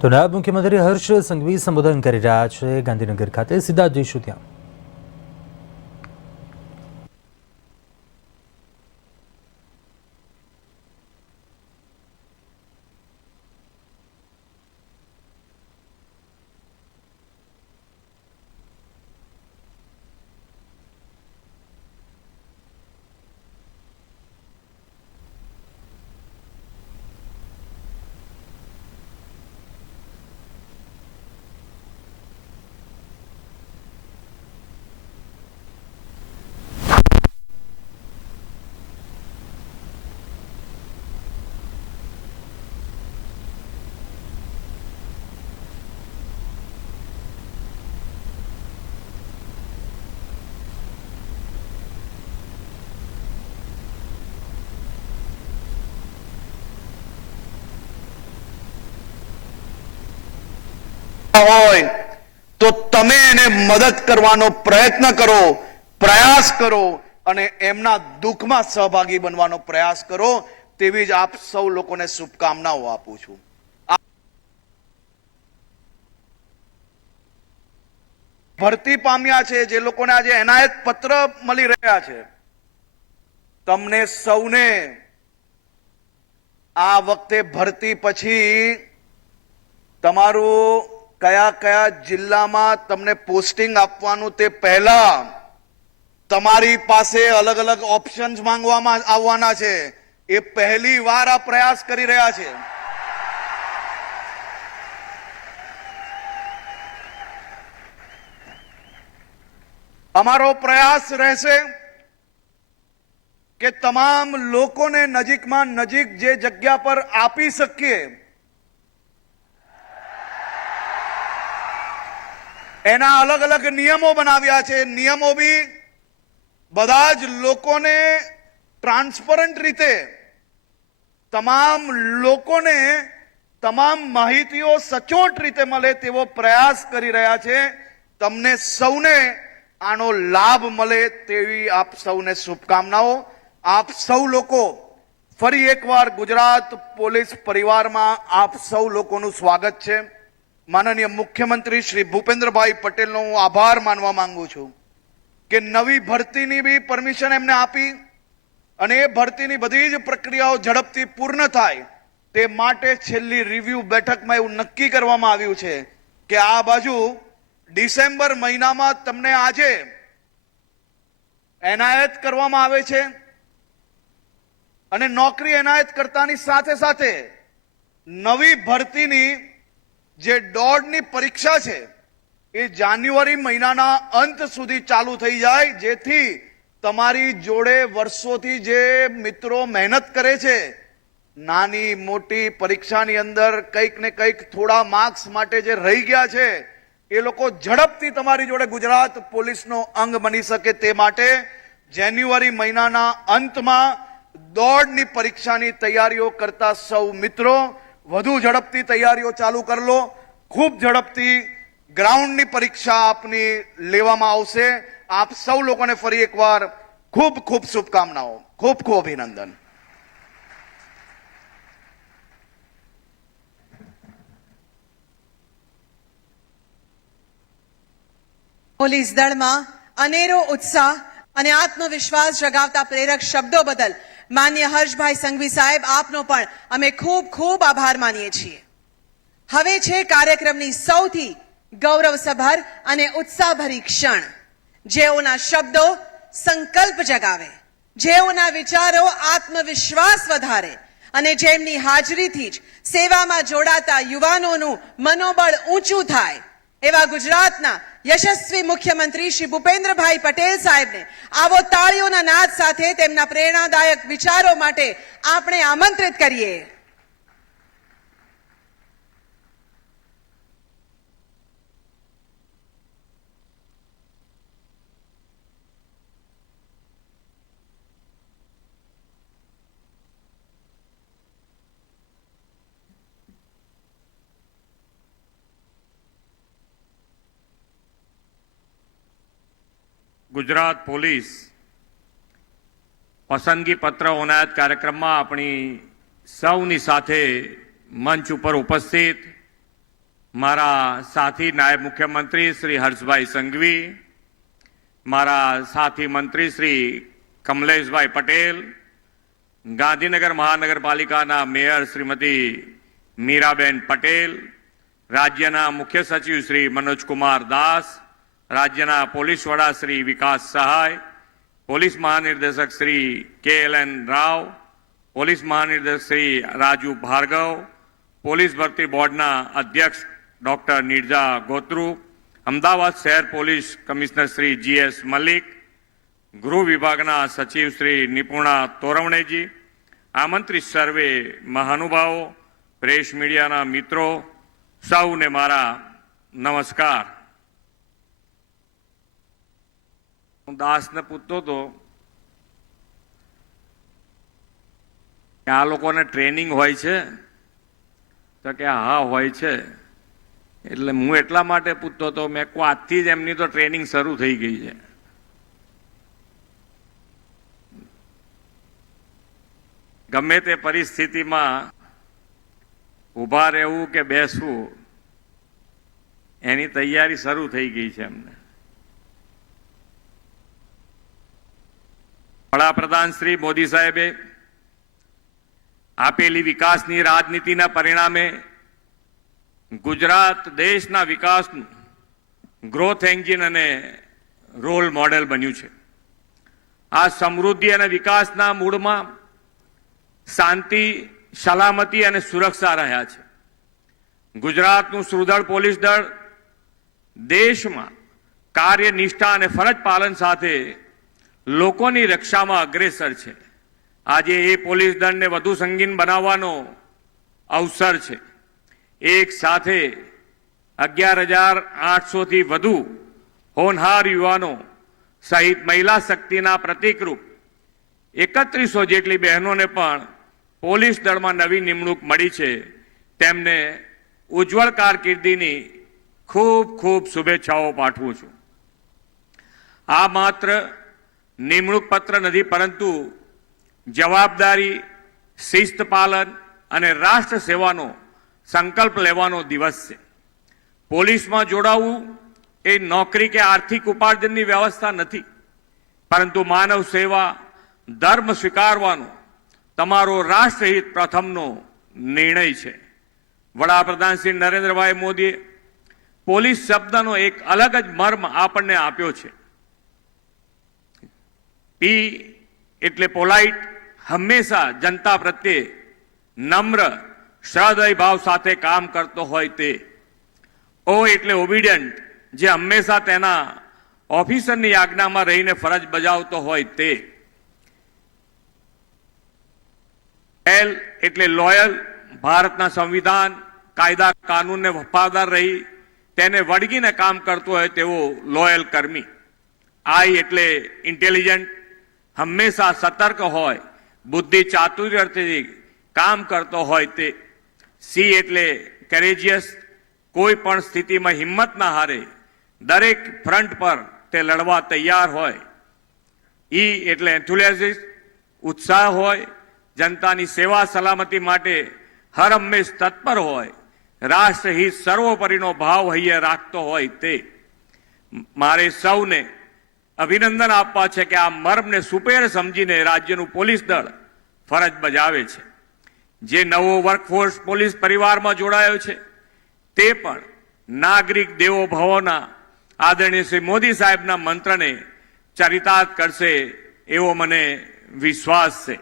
તો નાયબ મુખ્યમંત્રી હર્ષ સંઘવી સંબોધન કરી રહ્યા છે ગાંધીનગર ખાતે સીધા જઈશું ત્યાં. હોય, તો તમે એને મદદ કરવાનો પ્રયત્ન કરો, પ્રયાસ કરો અને એમના દુઃખમાં સહભાગી બનવાનો પ્રયાસ કરો, તેવી જ આપ સૌ લોકોને શુભકામનાઓ આપું છું. ભરતી પામ્યા છે, જે લોકોને આજે એનાયત પત્ર મળી રહ્યા છે. તમને સૌને આ વખતે ભરતી પછી તમારું કયા કયા જિલ્લામાં તમને પોસ્ટિંગ આપવાનું તે પહેલા તમારી પાસે અલગ અલગ ઓપ્શન્સ માંગવામાં આવવાના છે. એ પહેલી વાર આ પ્રયાસ કરી રહ્યા છે. અમારો પ્રયાસ રહેશે કે તમામ લોકોને નજીકમાં નજીક જે જગ્યા પર આપી શકીએ એના અલગ અલગ નિયમો બનાવ્યા છે. નિયમો બી બધા જ લોકોને ટ્રાન્સપરન્ટ રીતે તમામ લોકોને તમામ માહિતીઓ સચોટ રીતે મળે તેવો પ્રયાસ કરી રહ્યા છે. તમને સૌને આનો લાભ મળે તેવી આપ સૌને શુભકામનાઓ. આપ સૌ લોકો ફરી એકવાર ગુજરાત પોલીસ પરિવારમાં આપ સૌ લોકોનું સ્વાગત છે. માનનીય મુખ્યમંત્રી શ્રી ભૂપેન્દ્રભાઈ પટેલનો હું આભાર માનવા માંગુ છું કે નવી ભરતીની બી પરમિશન એમને આપી અને એ ભરતીની બધી જ પ્રક્રિયાઓ ઝડપથી પૂર્ણ થાય તે માટે છેલ્લી રિવ્યુ બેઠકમાં એવું નક્કી કરવામાં આવ્યું છે કે આ બાજુ ડિસેમ્બર મહિનામાં તમને આજે એનાયત કરવામાં આવે છે અને નોકરી એનાયત કરતાની સાથે સાથે નવી ભરતીની જે દોડની પરીક્ષા છે, એ જાન્યુઆરી મહિનાના અંત સુધી ચાલુ થઈ જાય, જેથી તમારી જોડે વર્ષોથી જે મિત્રો મહેનત કરે છે, નાની મોટી પરીક્ષાની અંદર કંઈક ને કંઈક થોડા માર્ક્સ માટે જે રહી ગયા છે, એ લોકો ઝડપથી તમારી જોડે ગુજરાત પોલીસનો અંગ બની શકે તે માટે જાન્યુઆરી મહિનાના અંતમાં દોડની પરીક્ષાની તૈયારીઓ કરતા સૌ મિત્રો વધુ ઝડપથી તૈયારીઓ ચાલુ કરી લો. ખૂબ ઝડપથી ગ્રાઉન્ડની પરીક્ષા આપની લેવામાં આવશે. આપ સૌ લોકોને ફરી એકવાર ખૂબ ખૂબ શુભકામનાઓ. ખૂબ ખૂબ અભિનંદન. પોલીસ દળમાં અનેરો ઉત્સાહ અને આત્મવિશ્વાસ જગાવતા પ્રેરક શબ્દો બદલ માન્ય હર્ષભાઈ સંઘવી સાહેબ, આપનો પણ અમે ખૂબ ખૂબ આભાર માનીએ છીએ. હવે છે કાર્યક્રમની સૌથી ગૌરવસભર અને ઉત્સાહભરી ક્ષણ. જેઓના શબ્દો સંકલ્પ જગાવે, જેઓના વિચારો આત્મવિશ્વાસ વધારે અને જેમની હાજરીથી જ સેવામાં જોડાતા યુવાનોનું મનોબળ ઊંચું થાય એવા ગુજરાતના યશસ્વી મુખ્યમંત્રી શ્રી ભૂપેન્દ્રભાઈ પટેલ સાહેબને આવો તાળીઓના નાદ સાથે તેમના પ્રેરણાદાયક વિચારો માટે આપણે આમંત્રિત કરીએ. ગુજરાત પોલીસ પસંદગી પત્ર ઓનાયત કાર્યક્રમમાં આપણી સૌની સાથે મંચ ઉપર ઉપસ્થિત મારા સાથી નાયબ મુખ્યમંત્રી શ્રી હર્ષભાઈ સંઘવી, મારા સાથી મંત્રી શ્રી કમલેશભાઈ પટેલ, ગાંધીનગર મહાનગરપાલિકાના મેયર શ્રીમતી મીરાબેન પટેલ, રાજ્યના મુખ્ય સચિવ શ્રી મનોજકુમાર દાસ રાજ્યના પોલીસ વડા શ્રી વિકાસ સહાય, પોલીસ મહાનિર્દેશક Shri K L N Rao, police મહાનિર્દેશક શ્રી રાજુ ભાર્ગવ, પોલીસ ભરતી બોર્ડના અધ્યક્ષ ડોક્ટર નિર્જા ગોત્રુ અમદાવાદ શહેર police commissioner Shri G S Malik, ગૃહ વિભાગના સચિવ શ્રી નિપુણા તોરવણેજી, આમંત્રિત સર્વે મહાનુભાવો, પ્રેસ મીડિયાના મિત્રો, સૌને મારા નમસ્કાર. હું દાસને પૂછતો હતો કે આ લોકોને ટ્રેનિંગ હોય છે? તો કે હા, હોય છે. એટલે હું એટલા માટે પૂછતો હતો, મેં કહું આજથી જ એમની તો ટ્રેનિંગ શરૂ થઈ ગઈ છે. ગમે તે પરિસ્થિતિમાં ઊભા રહેવું કે બેસવું, એની તૈયારી શરૂ થઈ ગઈ છે એમને. વડાપ્રધાન શ્રી મોદી સાહેબે આપેલી વિકાસની રાજનીતિના પરિણામે ગુજરાત દેશના વિકાસનું ગ્રોથ એન્જિન અને રોલ મોડેલ બન્યું છે. આ સમૃદ્ધિ અને વિકાસના મૂળમાં શાંતિ, સલામતી અને સુરક્ષા રહ્યા છે. ગુજરાતનું સુદળ પોલીસ દળ દેશમાં કાર્ય નિષ્ઠા અને ફરજ પાલન સાથે લોકોની રક્ષામાં અગ્રેસર છે. આજે એ પોલીસ દળને વધુ સંગીન બનાવવાનો અવસર છે. એક સાથે અગિયાર હજાર આઠસોથી વધુ હોનહાર યુવાનો સહિત મહિલા શક્તિના પ્રતિકરૂપ એકત્રીસો જેટલી બહેનોને પણ પોલીસ દળમાં નવી નિમણૂક મળી છે. તેમને ઉજ્જવળ કારકિર્દીની ખૂબ ખૂબ શુભેચ્છાઓ પાઠવું છું. આ માત્ર નિમણૂક પત્ર નથી, પરંતુ જવાબદારી, શિસ્ત પાલન અને રાષ્ટ્ર સેવાનો સંકલ્પ લેવાનો દિવસ છે. પોલીસમાં જોડાવવું એ નોકરી કે આર્થિક ઉપાર્જનની વ્યવસ્થા નથી, પરંતુ માનવ સેવા ધર્મ સ્વીકારવાનો તમારો રાષ્ટ્રહિત પ્રથમનો નિર્ણય છે. વડાપ્રધાન શ્રી નરેન્દ્રભાઈ મોદીએ પોલીસ શબ્દનો એક અલગ જ મર્મ આપણને આપ્યો છે. પી એટલે પોલાઇટ હંમેશા જનતા પ્રત્યે નમ્ર સહૃદય ભાવ સાથે કામ કરતો હોય તે. ઓ એટલે ઓબિડિયન્ટ જે હંમેશા તેના ઓફિસરની આજ્ઞામાં રહીને ફરજ બજાવતો હોય તે. એલ એટલે લોયલ ભારતના સંવિધાન, કાયદા કાનૂનને વફાદાર રહી, તેને વળગીને કામ કરતો હોય તેવો લોયલ કર્મી. આઈ એટલે ઇન્ટેલિજન્ટ હંમેશા સતર્ક હોય, બુદ્ધિ ચાતુર્યથી કામ કરતો હોય તે. સી એટલે કેરેજિયસ કોઈ પણ સ્થિતિમાં હિંમત ના હારે દરેક ફ્રન્ટ પર તે લડવા તૈયાર હોય. ઈ એટલે એન્થુલિયાઝિસ ઉત્સાહ હોય, જનતાની સેવા સલામતી માટે હર હંમેશ તત્પર હોય રાષ્ટ્રહિત સર્વોપરીનો ભાવ હૈયે રાખતો હોય તે. મારે સૌને અભિનંદન આપવા છે કે આ મર્મને સુપેર સમજીને રાજ્યનું પોલીસ દળ ફરજ બજાવે છે. જે નવો વર્કફોર્સ પોલીસ પરિવારમાં જોડાયો છે, તે પણ નાગરિક દેવો ભવોના આદરણીય શ્રી મોદી સાહેબના મંત્રને ચરિતાર્થ કરશે એવો મને વિશ્વાસ છે.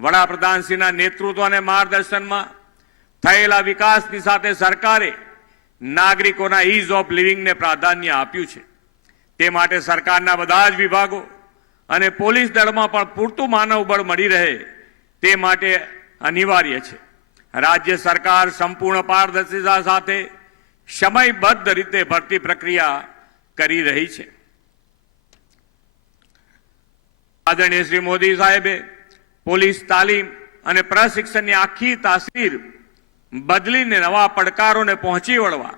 વડાપ્રધાનશ્રીના નેતૃત્વ અને માર્ગદર્શનમાં થયેલા વિકાસની સાથે સરકારે નાગરિકોના ઇઝ ઓફ લિવિંગને પ્રાધાન્ય આપ્યું છે. તે માટે સરકારના બધા જ વિભાગો અને પોલીસ દળમાં પણ પૂરતું માનવબળ મળી રહે તે માટે અનિવાર્ય છે. રાજ્ય સરકાર સંપૂર્ણ પારદર્શિતા સાથે સમયબદ્ધ રીતે ભરતી પ્રક્રિયા કરી રહી છે. આદરણીય શ્રી મોદી સાહેબે પોલીસ તાલીમ અને પ્રશિક્ષણની આખી તાસીર બદલીને નવા પડકારોને પહોંચી વળવા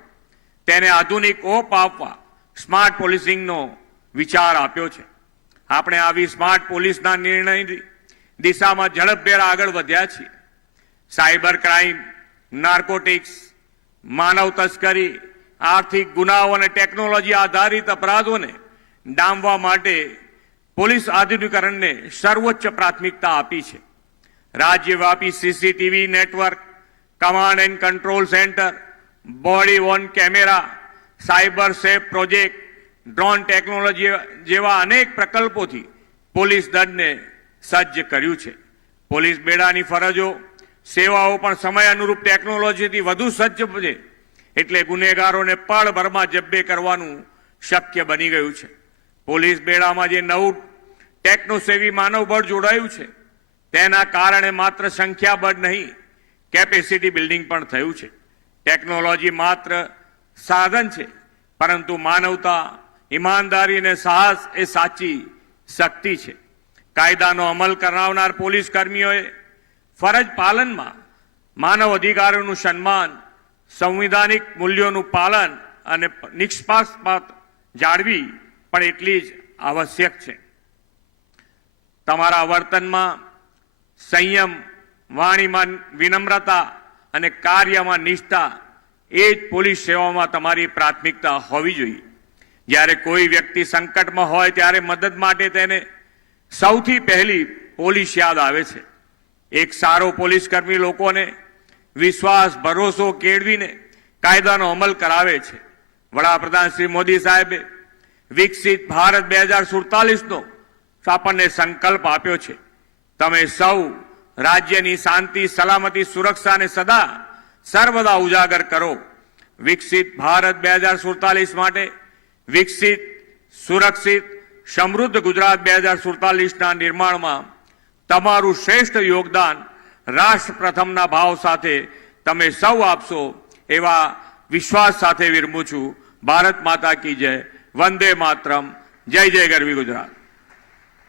તેને આધુનિક ઓપ આપવા સ્માર્ટ પોલીસિંગનો વિચાર આપ્યો છે. આપણે આવી સ્માર્ટ પોલીસના નિર્ણયની દિશામાં ઝડપભેર આગળ વધ્યા છીએ. સાયબર ક્રાઇમ, નાર્કોટિક્સ, માનવ તસ્કરી, આર્થિક ગુનાઓ અને ટેકનોલોજી આધારિત અપરાધોને ડામવા માટે પોલીસ આધુનિકરણને સર્વોચ્ચ પ્રાથમિકતા આપી છે. રાજ્યવ્યાપી CCTV network, command and control centre, body worn camera cyber safe project, drone technology જેવા અનેક પ્રકલ્પોથી પોલીસ દળને સજ્જ કર્યું છે. પોલીસ બેડાની ફરજો, સેવાઓ પણ સમય અનુરૂપ ટેકનોલોજીથી વધુ સજ્જ છે એટલે ગુનેગારોને પળભરમાં જબ્બે કરવાનું શક્ય બની ગયું છે. પોલીસ બેડામાં જે નવું ટેકનોસેવી માનવબળ જોડાયું છે, તેના કારણે માત્ર સંખ્યાબળ નહીં, કેપેસિટી બિલ્ડિંગ પણ થયું છે. ટેકનોલોજી માત્ર સાધન છે. પરંતુ માનવતા, ઈમાનદારી અને સાહસ એ સાચી શક્તિ છે. કાયદાનો અમલ કરાવનાર પોલીસ કર્મીઓએ ફરજ પાલનમાં માનવ અધિકારોનું સન્માન, સંવિધાનિક મૂલ્યોનું પાલન અને નિષ્પક્ષપાત જાળવી પણ એટલી જ આવશ્યક છે. તમારા વર્તનમાં સંયમ, વાણીમાં વિનમ્રતા અને કાર્યમાં નિષ્ઠા એ જ પોલીસ સેવામાં તમારી પ્રાથમિકતા હોવી જોઈએ. જ્યારે કોઈ વ્યક્તિ સંકટમાં હોય ત્યારે મદદ માટે તેને સૌથી પહેલી પોલીસ યાદ આવે છે. એક સારો પોલીસ કર્મી લોકોને વિશ્વાસ, ભરોસો કેળવીને કાયદાનો અમલ કરાવે છે. વડાપ્રધાન શ્રી મોદી સાહેબે વિકસિત ભારત બે હજાર સુડતાલીસનો આપણને સંકલ્પ આપ્યો છે. તમે સૌ રાજ્યની શાંતિ, સલામતી, સુરક્ષાને સદા સર્વદા ઉજાગર કરો. વિકસિત ભારત બે હજાર સુડતાલીસ માટે વિકસિત, સુરક્ષિત, સમૃદ્ધ ગુજરાત બે હજાર સુડતાલીસના નિર્માણમાં તમારું શ્રેષ્ઠ યોગદાન રાષ્ટ્ર પ્રથમના ભાવ સાથે તમે સૌ આપશો એવા વિશ્વાસ સાથે વિરમું છું. ભારત માતા કી જય. વંદે માતરમ. જય જય ગરવી ગુજરાત.